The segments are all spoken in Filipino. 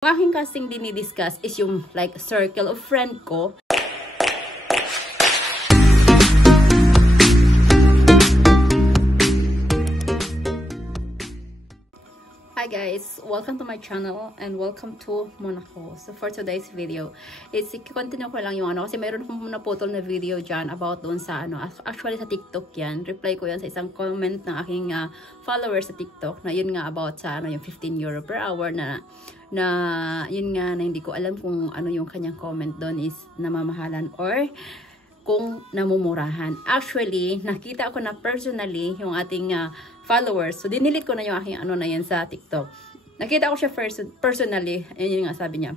Ang aking casting dinidiscuss is yung like circle of friend ko. Hi guys, welcome to my channel and welcome to Monaco. So for today's video, continue ko lang yung kasi mayroon akong naputol na video dyan about doon sa actually sa TikTok yan. Reply ko yan sa isang comment ng aking followers sa TikTok na yun nga about sa yung 15 euro per hour na yun nga na hindi ko alam kung ano yung kanyang comment doon is namamahalan or kung namumurahan. Actually, nakita ko na personally yung ating followers. So, dinilit ko na yung aking na yan sa TikTok. Nakita ko siya personally. Ayun yung nga sabi niya.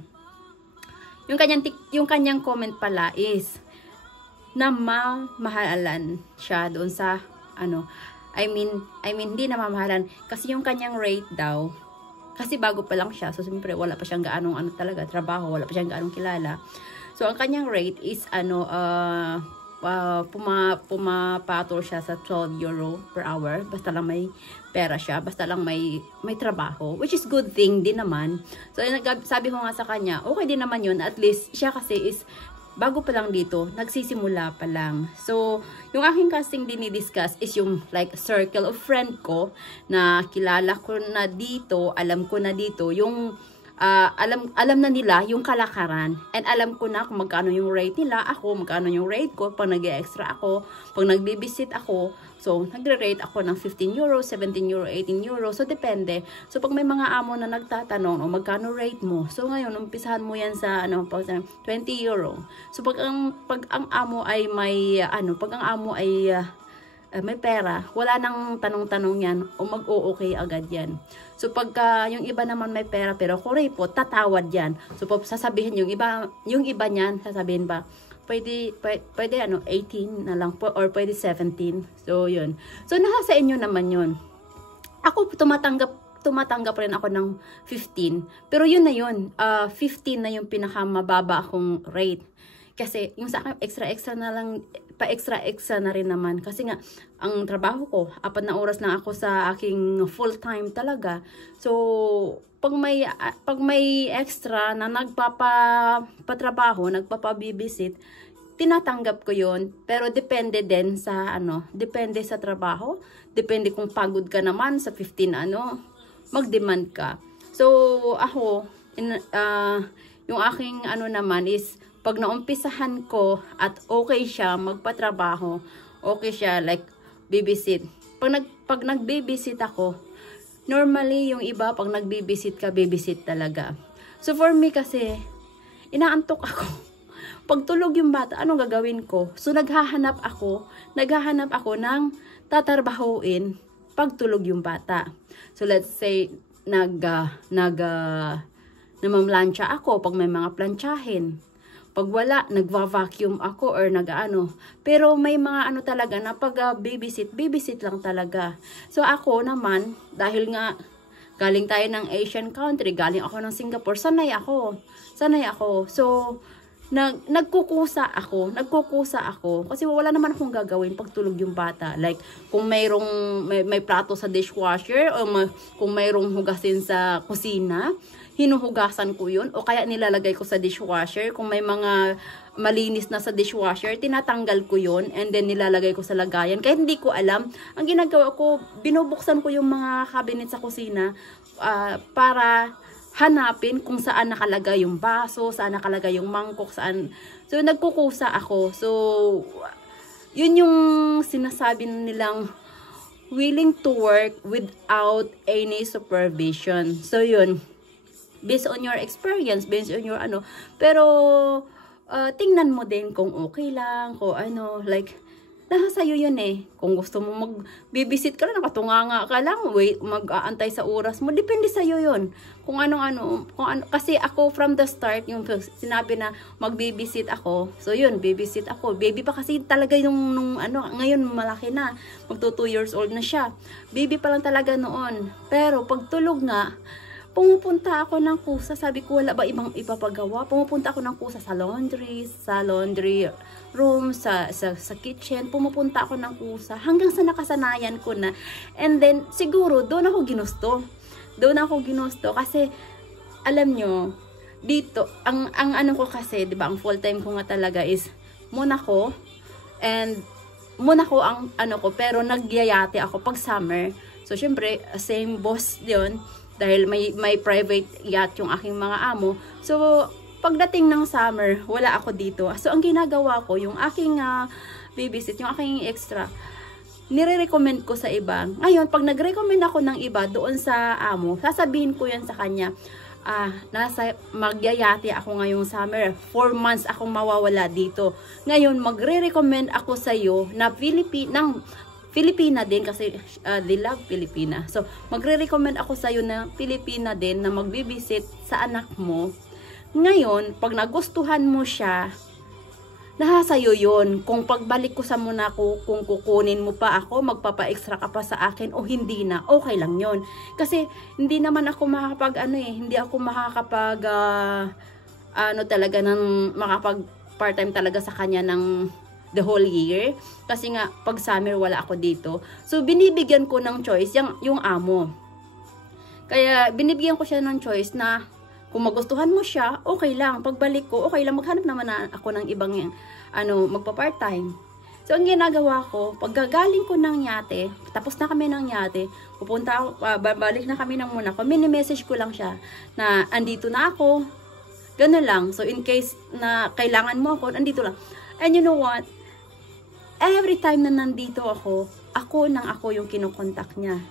Yung kanyang comment pala is na mamahalan siya doon sa I mean hindi namamahalan kasi yung kanyang rate daw kasi bago pa lang siya. So, siyempre, wala pa siyang gaanong talaga, trabaho. Wala pa siyang gaanong kilala. So, ang kanyang rate is, pumapatol siya sa 12 euro per hour. Basta lang may pera siya. Basta lang may trabaho. Which is good thing din naman. So, sabi ko nga sa kanya, okay din naman yun. At least, siya kasi is, bago pa lang dito, nagsisimula pa lang. So, yung aking casting dinidiscuss is yung like circle of friend ko na kilala ko na dito, alam ko na dito, yung alam na nila yung kalakaran and alam ko na kung magkano yung rate nila, ako magkano yung rate ko pag nag-extra ako, pag nagbibisit ako. So, nagre-rate ako ng 15 euro, 17 euro, 18 euro. So, depende. So, pag may mga amo na nagtatanong, o magkano rate mo? So, ngayon, umpisahan mo yan sa, 20 euro. So, pag ang amo ay may, may pera, wala nang tanong-tanong yan, o mag-o-okay agad yan. So, pagka yung iba naman may pera, pero kuray po, tatawad yan. So, sasabihin yung iba niyan, sasabihin ba, pwede 18 na lang po or pwede 17. So yun. So nasa sa inyo naman yun. Ako tumatanggap rin ako ng 15. Pero yun na yun. 15 na yung pinakamababa akong rate. Kasi yung sa akin extra na lang, pa-extra na rin naman. Kasi nga ang trabaho ko, 4 na oras lang ako sa aking full time talaga. So pag may extra na nagpapatrabaho, nagpapabibisit, tinatanggap ko yun. Pero depende din sa depende sa trabaho, depende kung pagod ka naman sa 15 mag-demand ka. So ako yung aking naman is pag naumpisahan ko at okay siya magpatrabaho, okay siya like babysit. Pag nag-babysit ako, normally, yung iba, pag nagbibisit ka, babysit talaga. So, for me kasi, inaantok ako. Pag tulog yung bata, anong gagawin ko? So, naghahanap ako ng tatarbahuin pag tulog yung bata. So, let's say, namamlansya ako pag may mga plantsahin. Pag wala, nagva-vacuum ako or Pero may mga talaga na pag babysit lang talaga. So ako naman, dahil nga galing tayo ng Asian country, galing ako ng Singapore, sanay ako. So nagkukusa ako kasi wala naman akong gagawin pag tulog yung bata. Like kung may plato sa dishwasher o kung mayroong hugasin sa kusina, hinuhugasan ko yun o kaya nilalagay ko sa dishwasher. Kung may mga malinis na sa dishwasher, tinatanggal ko yun and then nilalagay ko sa lagayan. Kahit hindi ko alam, ang ginagawa ko, binubuksan ko yung mga cabinet sa kusina para hanapin kung saan nakalagay yung baso, saan nakalagay yung mangkok, saan. So, nagkukusa ako. So, yun yung sinasabi nilang willing to work without any supervision. So, yun. Based on your experience, based on your pero tingnan mo din kung okay lang, kung like, nasa sayo yun eh. Kung gusto mo mag-babysit ka lang, nakatunganga ka lang, mag-aantay sa oras mo, depende sa'yo yun. Kung ano, kasi ako from the start, yung sinabi na mag-babysit ako, so yun, babysit ako. Baby pa kasi talaga yung ngayon malaki na, magto 2 years old na siya. Baby pa lang talaga noon. Pero pag tulog nga, pumupunta ako ng kusa, sabi ko wala ba ibang ipapagawa? Pumupunta ako ng kusa sa laundry room, sa kitchen, pumupunta ako ng kusa hanggang sa nakasanayan ko na. And then siguro doon ako ginusto kasi alam nyo, dito, ang ano ko kasi, di ba, ang full time ko nga talaga is Monaco, and Monaco ang ano ko, pero nagyayate ako pag summer. So, syempre, same boss yun, dahil may private yacht yung aking mga amo. So, pagdating ng summer, wala ako dito. So, ang ginagawa ko, yung aking babysit, yung aking extra, nire-recommend ko sa iba. Ngayon, pag nag-recommend ako ng iba doon sa amo, sasabihin ko yan sa kanya, magyayati ako ngayong summer. 4 months akong mawawala dito. Ngayon, magre-recommend ako sa iyo na Filipina din kasi they love Filipina. So, magre-recommend ako sa iyo na Filipina din na magbibisit sa anak mo. Ngayon, pag nagustuhan mo siya, nahasayo yun. Kung pagbalik ko sa Monaco, kung kukunin mo pa ako, magpapa-extra ka pa sa akin o hindi na, okay lang yun. Kasi hindi naman ako makakapag hindi ako makakapag talaga ng makapag part-time talaga sa kanya ng the whole year. Kasi nga, pag summer wala ako dito. So, binibigyan ko ng choice yung amo. Kaya, binibigyan ko siya ng choice na kung magustuhan mo siya, okay lang. Pagbalik ko, okay lang. Maghanap naman na ako ng ibang magpa-part-time. So, ang ginagawa ko, paggagaling ko ng yate, tapos na kami ng yate, balik na kami ng Monaco, mini-message ko lang siya na andito na ako. Ganun lang. So, in case na kailangan mo ako, andito lang. And you know what? Every time na nandito ako yung kinukontak niya.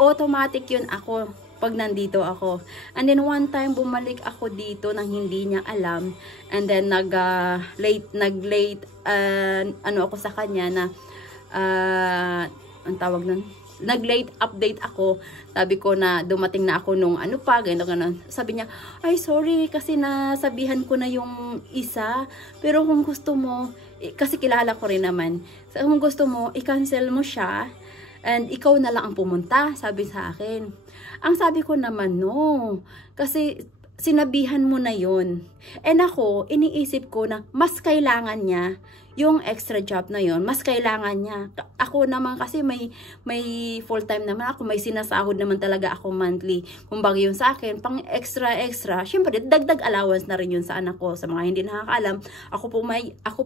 Automatic yun ako pag nandito ako. And then one time bumalik ako dito nang hindi niya alam, and then nag-late ako sa kanya na ang tawag nun, nag-late update ako. Sabi ko na dumating na ako nung ganun. Sabi niya, ay sorry kasi nasabihan ko na yung isa, pero kung gusto mo, kasi kilala ko rin naman, so, kung gusto mo, i-cancel mo siya and ikaw na lang ang pumunta, sabi sa akin. Ang sabi ko naman, no. Kasi sinabihan mo na yun. And ako, iniisip ko na mas kailangan niya yung extra job na yun. Mas kailangan niya. Ako naman kasi may full-time naman ako. May sinasahod naman talaga ako monthly. Kung bagay yun sa akin, pang extra. Siyempre, dagdag allowance na rin yun sa anak ko. Sa mga hindi nakakaalam, ako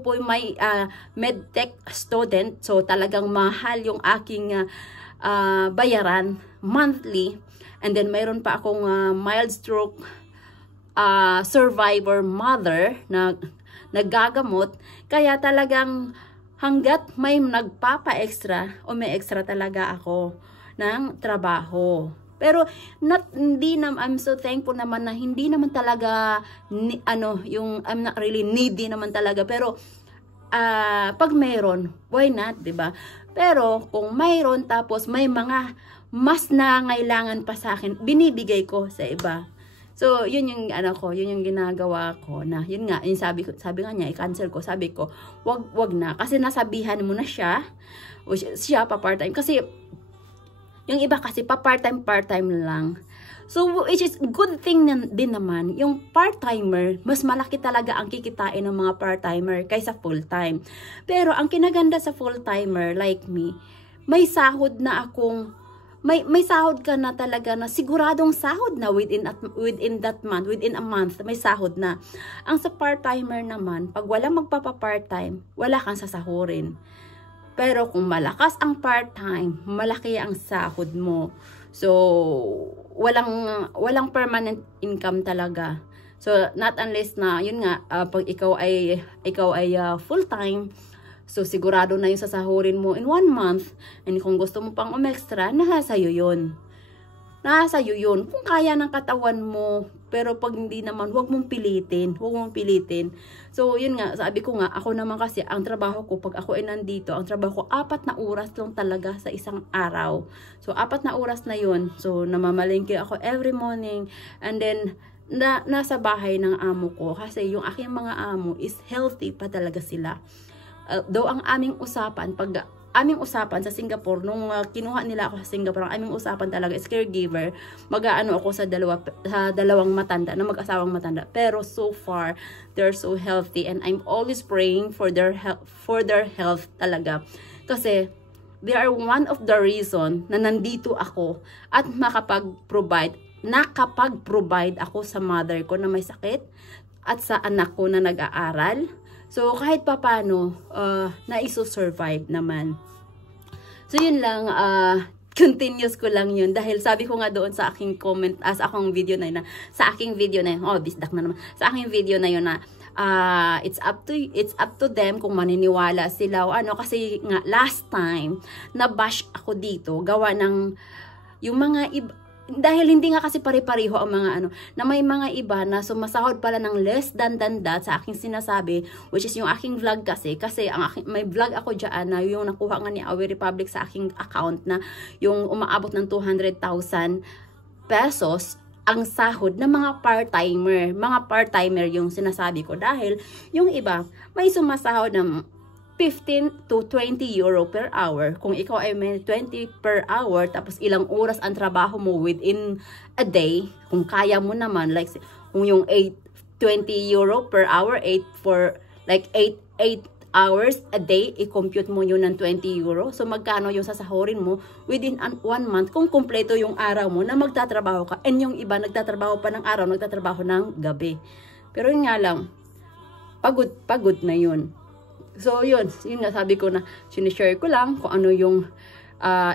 po may medtech student. So, talagang mahal yung aking bayaran monthly. And then, mayroon pa akong mild stroke survivor mother na naggagamot. Kaya talagang hanggat may nagpapa-extra o may extra talaga ako ng trabaho. Pero I'm so thankful naman na hindi naman talaga I'm not really needy naman talaga, pero pag mayroon, why not, 'di ba? Pero kung mayroon tapos may mga mas nangailangan pa sa akin, binibigay ko sa iba. So, yun yung yun yung ginagawa ko na, yun nga, yung sabi nga niya, i-cancel ko, sabi ko, wag na. Kasi nasabihan mo na siya, o siya pa part-time. Kasi, yung iba kasi pa part-time lang. So, which is good thing din naman, yung part-timer, mas malaki talaga ang kikitain ng mga part-timer kaysa full-time. Pero, ang kinaganda sa full-timer, like me, may sahod na akong, may sahod ka na talaga na siguradong sahod na within a month, may sahod na. Ang sa part-timer naman, pag wala magpapa-part-time, wala kang sasahurin. Pero kung malakas ang part-time, malaki ang sahod mo. So, walang permanent income talaga. So, not unless na, yun nga, pag ikaw ay full-time, so, sigurado na yung sasahurin mo in 1 month. And kung gusto mo pang umextra, nakasayo yun. Nakasayo yun. Kung kaya ng katawan mo, pero pag hindi naman, huwag mong pilitin. So, yun nga, sabi ko nga, ako naman kasi, ang trabaho ko, pag ako ay nandito, ang trabaho ko, 4 na oras lang talaga sa isang araw. So, 4 na oras na yun. So, namamalengke ako every morning. And then, nasa bahay ng amo ko. Kasi yung aking mga amo is healthy pa talaga sila. Though ang aming usapan sa Singapore, nung kinuha nila ako sa Singapore, ang aming usapan talaga is caregiver. Mag-aano ako sa dalawang matanda, na mag-asawang matanda. Pero so far, they're so healthy and I'm always praying for their health talaga. Kasi they are one of the reason na nandito ako at makapag-provide nakapag-provide ako sa mother ko na may sakit at sa anak ko na nag-aaral. So, kahit papano, naiso-survive naman. So, yun lang, continuous ko lang yun. Dahil sabi ko nga doon sa aking comment, sa aking video na yun, bisdak na naman, sa aking video na yun na, it's up to them kung maniniwala sila o ano. Kasi nga, last time, na-bash ako dito, gawa ng, yung mga iba, dahil hindi nga kasi pare-pareho ang mga na may mga iba na sumasahod pala ng less than that sa aking sinasabi, which is yung aking vlog kasi may vlog ako dyan na yung nakuha nga ni Awi Republic sa aking account na yung umaabot ng 200,000 pesos ang sahod ng mga part-timer yung sinasabi ko, dahil yung iba may sumasahod ng 15 to 20 euro per hour. Kung ikaw ay may 20 per hour, tapos ilang oras ang trabaho mo within a day, kung kaya mo naman, like, kung yung 20 euro per hour, 8 hours a day, i-compute mo yun ng 20 euro. So, magkano yung sasahurin mo within 1 month kung kumpleto yung araw mo na magtatrabaho ka. And yung iba, nagtatrabaho pa ng araw, nagtatrabaho ng gabi. Pero yun nga lang, pagod na yun. So, yun nga sabi ko na sinishare ko lang kung ano yung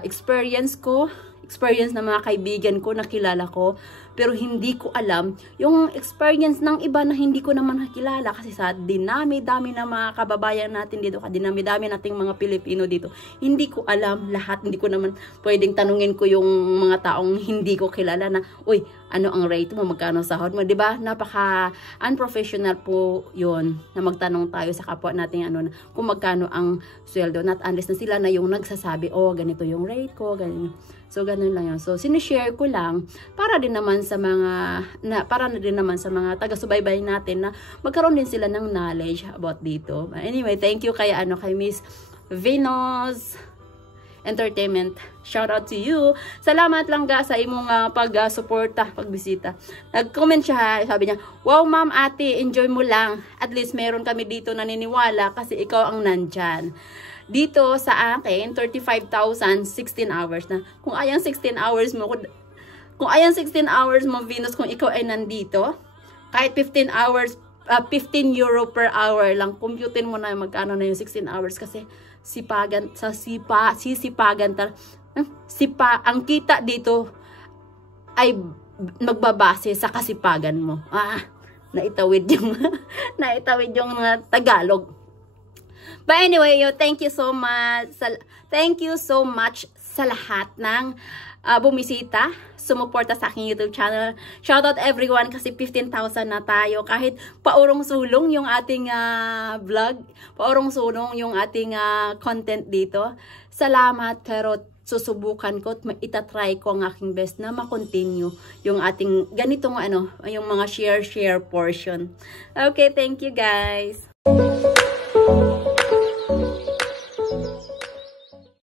experience ng mga kaibigan ko na kilala ko. Pero hindi ko alam yung experience ng iba na hindi ko naman nakilala. Kasi sa dinami-dami na mga kababayan natin dito, dinami-dami nating mga Pilipino dito, hindi ko alam lahat. Hindi ko naman pwedeng tanungin ko yung mga taong hindi ko kilala na, uy, ano ang rate mo, magkano sahod mo, diba? Napaka-unprofessional po yun na magtanong tayo sa kapwa natin kung magkano ang sweldo. Not unless na sila na yung nagsasabi, oh, ganito yung rate ko, ganito. So, ganun lang yun. So, sinishare ko lang para din naman sa mga taga-subaybay natin na magkaroon din sila ng knowledge about dito. But anyway, thank you kay Miss Venus Entertainment. Shout out to you. Salamat lang sa imong pag-suporta, pagbisita. Nag-comment siya, sabi niya, wow ma'am, ate, enjoy mo lang. At least meron kami dito naniniwala kasi ikaw ang nandyan. Dito sa akin, 35,000, 16 hours na. Kung ayang 16 hours mo, Venus, kung ikaw ay nandito, kahit 15 hours, 15 euro per hour lang, computein mo na magkano na yung 16 hours kasi ang kita dito ay magbabase sa kasipagan mo. Naitawid yung Tagalog. But anyway, thank you so much sa lahat ng bumisita, sumuporta sa aking YouTube channel. Shoutout everyone kasi 15,000 na tayo. Kahit paurong sulong yung ating vlog, paurong sulong yung ating content dito. Salamat, pero susubukan ko at itatry ko ang aking best na ma-continue yung ating ganitong yung mga share portion. Okay, thank you guys.